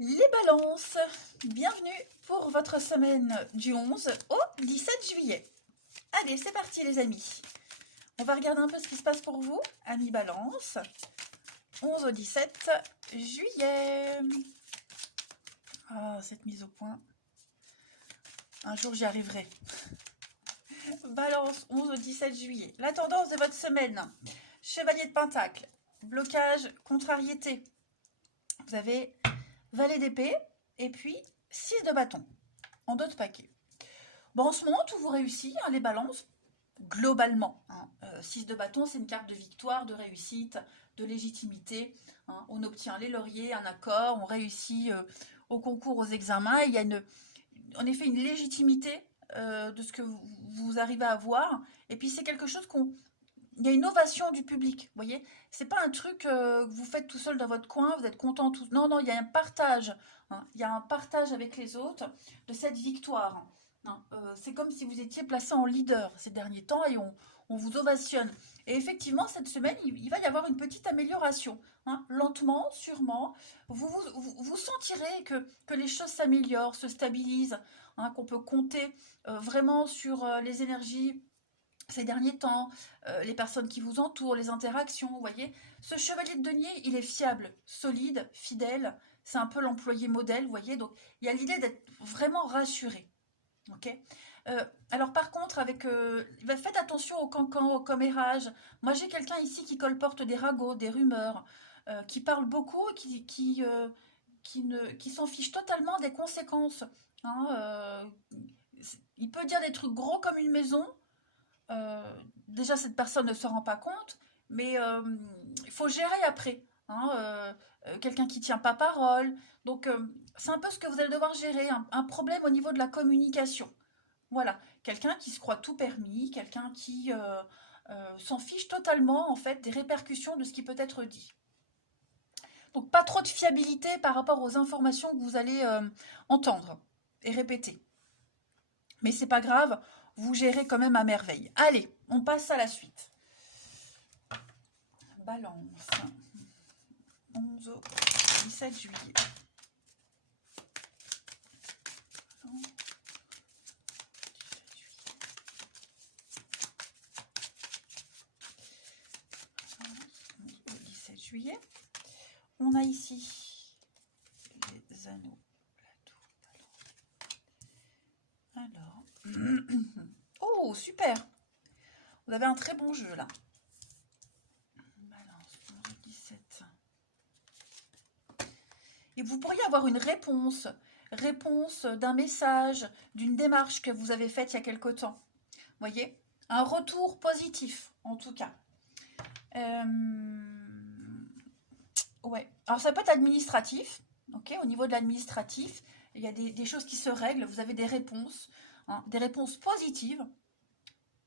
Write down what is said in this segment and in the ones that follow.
Les balances, bienvenue pour votre semaine du 11 au 17 juillet. Allez, c'est parti les amis. On va regarder un peu ce qui se passe pour vous, amis balance. 11 au 17 juillet. Ah, cette mise au point. Un jour j'y arriverai. Balance, 11 au 17 juillet. La tendance de votre semaine. Chevalier de Pentacle. Blocage, contrariété. Vous avez valet d'épée et puis 6 de bâton en dos de paquet. Bon, en ce moment, tout vous réussit, hein, les balances, globalement. 6 de bâton, c'est une carte de victoire, de réussite, de légitimité. Hein. On obtient les lauriers, un accord, on réussit au concours, aux examens. Il y a en effet une légitimité de ce que vous arrivez à avoir. Et puis, c'est quelque chose il y a une ovation du public, vous voyez. C'est pas un truc que vous faites tout seul dans votre coin, vous êtes content tous. Non, non, il y a un partage. Hein. Il y a un partage avec les autres de cette victoire. Hein. C'est comme si vous étiez placé en leader ces derniers temps et on vous ovationne. Et effectivement, cette semaine, il va y avoir une petite amélioration. Hein. Lentement, sûrement, vous sentirez que les choses s'améliorent, se stabilisent, hein, qu'on peut compter vraiment sur les énergies ces derniers temps, les personnes qui vous entourent, les interactions, vous voyez. Ce chevalier de denier, il est fiable, solide, fidèle, c'est un peu l'employé modèle, vous voyez. Donc, il y a l'idée d'être vraiment rassuré, ok. Alors par contre, faites attention au cancan, au commérage. Moi, j'ai quelqu'un ici qui colporte des ragots, des rumeurs, qui parle beaucoup, qui s'en fiche totalement des conséquences. Hein, il peut dire des trucs gros comme une maison, déjà, cette personne ne se rend pas compte, mais il faut gérer après. Hein, quelqu'un qui tient pas parole. Donc, c'est un peu ce que vous allez devoir gérer, un problème au niveau de la communication. Voilà, quelqu'un qui se croit tout permis, quelqu'un qui s'en fiche totalement, en fait, des répercussions de ce qui peut être dit. Donc, pas trop de fiabilité par rapport aux informations que vous allez entendre et répéter. Mais c'est pas grave, vous gérez quand même à merveille. Allez, on passe à la suite. Balance. 11 au 17 juillet. Balance, 11 au 17 juillet. On a ici les anneaux. Alors. Oh, super! Vous avez un très bon jeu là. Balance, 11 au 17. Et vous pourriez avoir une réponse d'un message, d'une démarche que vous avez faite il y a quelque temps. Vous voyez? Un retour positif, en tout cas. Ouais. Alors, ça peut être administratif. Ok, au niveau de l'administratif, il y a des choses qui se règlent. Vous avez des réponses, hein, des réponses positives.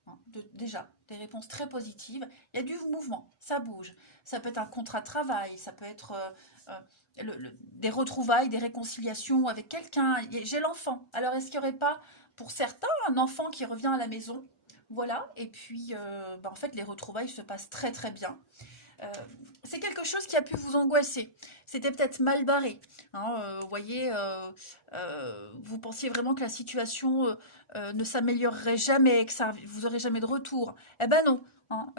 Hein, déjà, des réponses très positives. Il y a du mouvement, ça bouge. Ça peut être un contrat de travail, ça peut être des retrouvailles, des réconciliations avec quelqu'un. J'ai l'enfant. Alors, est-ce qu'il n'y aurait pas, pour certains, un enfant qui revient à la maison? Voilà, et puis, en fait, les retrouvailles se passent très très bien. C'est quelque chose qui a pu vous angoisser. C'était peut-être mal barré. Hein, vous voyez, vous pensiez vraiment que la situation ne s'améliorerait jamais, que vous n'aurez jamais de retour. Eh ben non. Hein,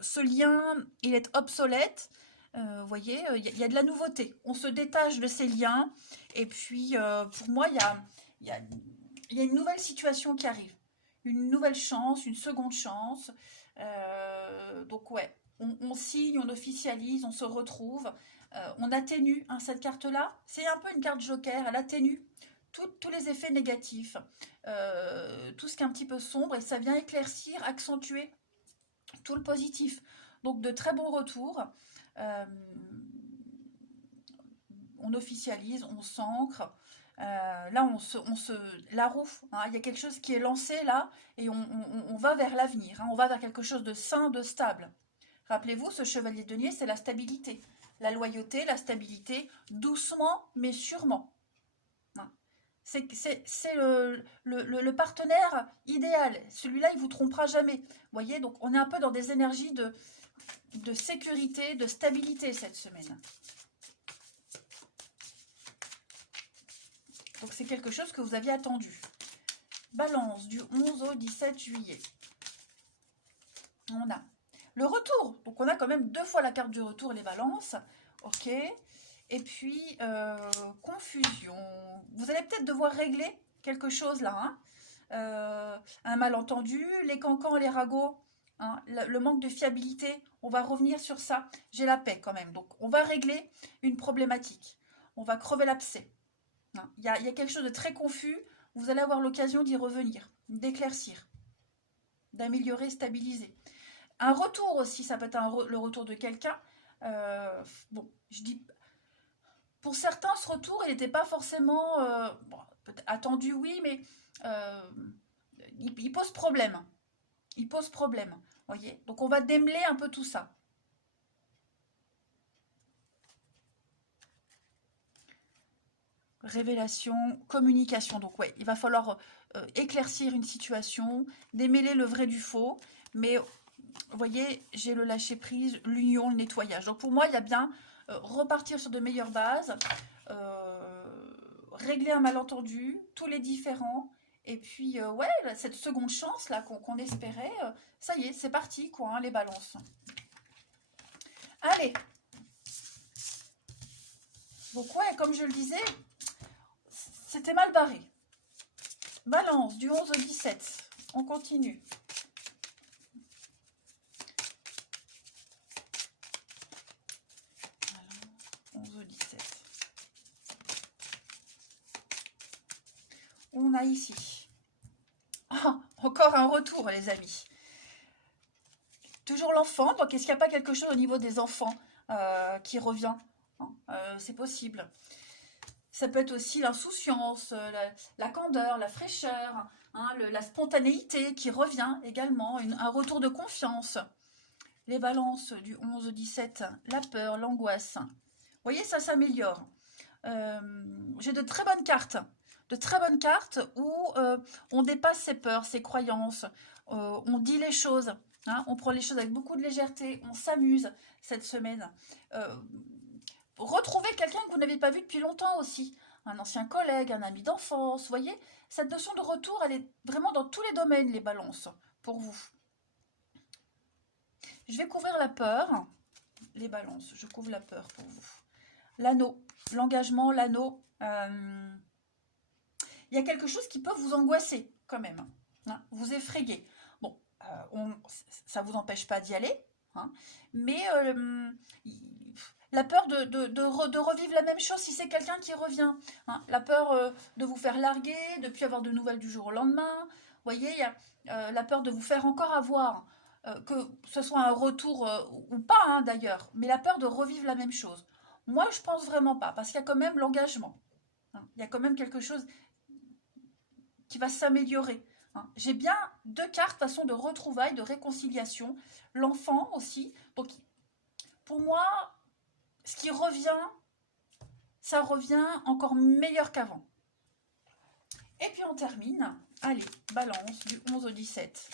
ce lien, il est obsolète. Vous voyez, y a de la nouveauté. On se détache de ces liens. Et puis, pour moi, il y a une nouvelle situation qui arrive. Une nouvelle chance, une seconde chance. Donc, ouais. On signe, on officialise, on se retrouve, on atténue, hein, cette carte-là. C'est un peu une carte joker, elle atténue tous les effets négatifs, tout ce qui est un petit peu sombre, et ça vient éclaircir, accentuer tout le positif. Donc de très bons retours. Euh, on officialise, on s'ancre. Là, la roue, hein, il y a quelque chose qui est lancé là, et on va vers l'avenir, hein, on va vers quelque chose de sain, de stable. Rappelez-vous, ce chevalier de denier, c'est la stabilité. La loyauté, la stabilité, doucement mais sûrement. Hein. C'est le partenaire idéal. Celui-là, il ne vous trompera jamais. Vous voyez, donc on est un peu dans des énergies de sécurité, de stabilité cette semaine. Donc, c'est quelque chose que vous aviez attendu. Balance, du 11 au 17 juillet. On a le retour. Donc, on a quand même 2 fois la carte du retour, les balances. Ok. Et puis, confusion. Vous allez peut-être devoir régler quelque chose là. Un malentendu, les cancans, les ragots, hein, le manque de fiabilité. On va revenir sur ça. J'ai la paix quand même. Donc, on va régler une problématique. On va crever l'abcès. Il y a quelque chose de très confus. Vous allez avoir l'occasion d'y revenir, d'éclaircir, d'améliorer, stabiliser. Un retour aussi, ça peut être le retour de quelqu'un. Bon, je dis... Pour certains, ce retour, il n'était pas forcément bon, attendu, oui, mais il pose problème. Il pose problème, voyez. Donc, on va démêler un peu tout ça. Révélation, communication. Donc, ouais, il va falloir éclaircir une situation, démêler le vrai du faux. Mais, vous voyez, j'ai le lâcher-prise, l'union, le nettoyage. Donc, pour moi, il y a bien... repartir sur de meilleures bases, régler un malentendu, tous les différends, et puis ouais, cette seconde chance là qu'on espérait, ça y est, c'est parti quoi, hein, les balances. Allez. Donc ouais, comme je le disais, c'était mal barré. Balance, du 11 au 17, on continue. On a ici, encore un retour les amis. Toujours l'enfant, donc est-ce qu'il n'y a pas quelque chose au niveau des enfants qui revient? C'est possible. Ça peut être aussi l'insouciance, la candeur, la fraîcheur, hein, la spontanéité qui revient également, un retour de confiance. Les balances du 11 au 17, la peur, l'angoisse. Vous voyez, ça s'améliore. J'ai de très bonnes cartes. De très bonnes cartes où on dépasse ses peurs, ses croyances, on dit les choses, hein, on prend les choses avec beaucoup de légèreté, on s'amuse cette semaine. Retrouvez quelqu'un que vous n'avez pas vu depuis longtemps aussi, un ancien collègue, un ami d'enfance, vous voyez, cette notion de retour, elle est vraiment dans tous les domaines, les balances, pour vous. Je vais couvrir la peur, les balances, je couvre la peur pour vous. L'anneau, l'engagement, l'anneau... il y a quelque chose qui peut vous angoisser quand même, hein, vous effrayer. Bon, ça ne vous empêche pas d'y aller, hein, mais la peur de revivre la même chose si c'est quelqu'un qui revient, hein, la peur de vous faire larguer, de ne plus avoir de nouvelles du jour au lendemain, vous voyez, il y a la peur de vous faire encore avoir, que ce soit un retour ou pas hein, d'ailleurs, mais la peur de revivre la même chose. Moi, je pense vraiment pas, parce qu'il y a quand même l'engagement, hein, il y a quand même quelque chose qui va s'améliorer. Hein. J'ai bien 2 cartes, façon de retrouvailles, de réconciliation. L'enfant aussi. Donc, pour moi, ce qui revient, ça revient encore meilleur qu'avant. Et puis, on termine. Allez, balance du 11 au 17.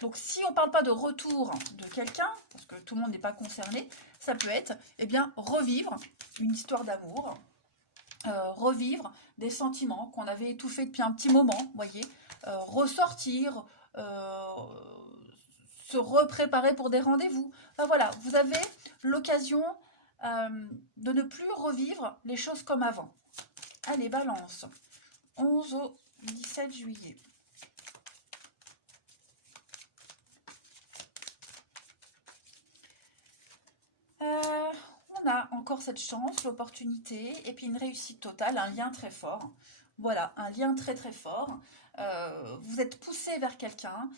Donc, si on ne parle pas de retour de quelqu'un, parce que tout le monde n'est pas concerné, ça peut être, eh bien, revivre une histoire d'amour, revivre des sentiments qu'on avait étouffés depuis un petit moment, voyez, ressortir, se repréparer pour des rendez-vous. Enfin, voilà, vous avez l'occasion de ne plus revivre les choses comme avant. Allez, balance. 11 au 17 juillet. On a encore cette chance, l'opportunité, et puis une réussite totale, un lien très fort. Voilà, un lien très très fort. Vous êtes poussé vers quelqu'un,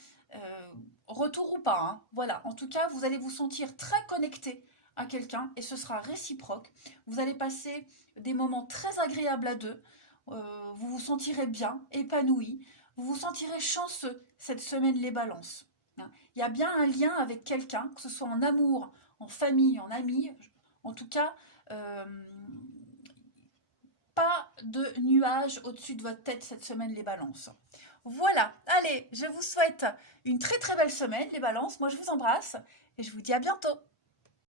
retour ou pas, hein, voilà. En tout cas, vous allez vous sentir très connecté à quelqu'un et ce sera réciproque. Vous allez passer des moments très agréables à deux. Vous vous sentirez bien, épanoui. Vous vous sentirez chanceux cette semaine, les balances. Il y a bien un lien avec quelqu'un, que ce soit en amour, en famille, en amis. En tout cas, pas de nuages au-dessus de votre tête cette semaine, les balances. Voilà, allez, je vous souhaite une très très belle semaine, les balances. Moi, je vous embrasse et je vous dis à bientôt.